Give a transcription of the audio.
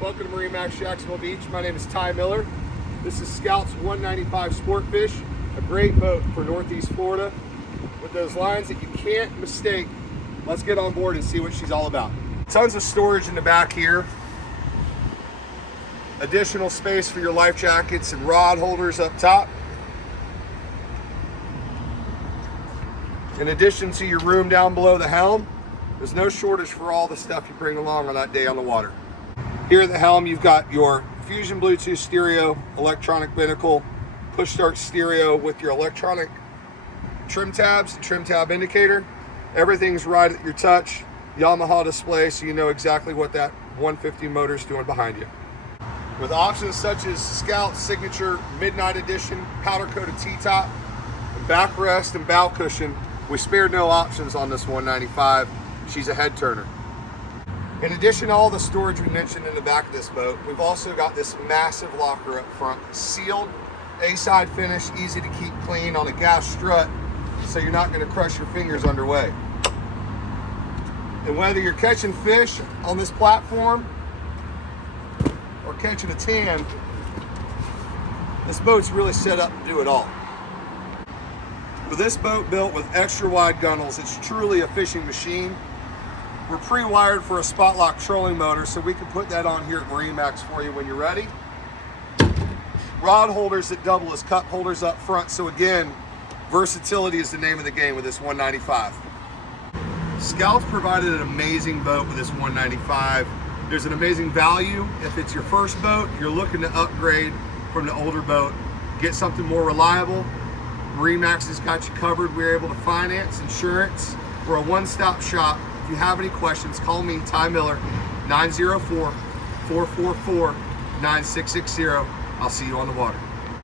Welcome to MarineMax Jacksonville Beach. My name is Ty Miller. This is Scout's 195 Sportfish, a great boat for Northeast Florida with those lines that you can't mistake. Let's get on board and see what she's all about. Tons of storage in the back here. Additional space for your life jackets and rod holders up top. In addition to your room down below the helm, there's no shortage for all the stuff you bring along on that day on the water. Here at the helm, you've got your Fusion Bluetooth stereo, electronic binnacle, push start stereo with your electronic trim tabs, trim tab indicator. Everything's right at your touch. Yamaha display, so you know exactly what that 150 motor is doing behind you. With options such as Scout Signature Midnight Edition, powder coated T-top, backrest and bow cushion, we spared no options on this 195. She's a head turner. In addition to all the storage we mentioned in the back of this boat, we've also got this massive locker up front, sealed, A-side finish, easy to keep clean on a gas strut, so you're not going to crush your fingers underway. And whether you're catching fish on this platform or catching a tan, this boat's really set up to do it all. With this boat built with extra wide gunnels, it's truly a fishing machine. We're pre-wired for a spot lock trolling motor, so we can put that on here at MarineMax for you when you're ready. Rod holders that double as cup holders up front, so again, versatility is the name of the game with this 195. Scout's provided an amazing boat with this 195. There's an amazing value. If it's your first boat, you're looking to upgrade from the older boat, get something more reliable, MarineMax has got you covered. We're able to finance, insurance. We're a one-stop shop. If you have any questions, call me, Ty Miller, 904-444-9660. I'll see you on the water.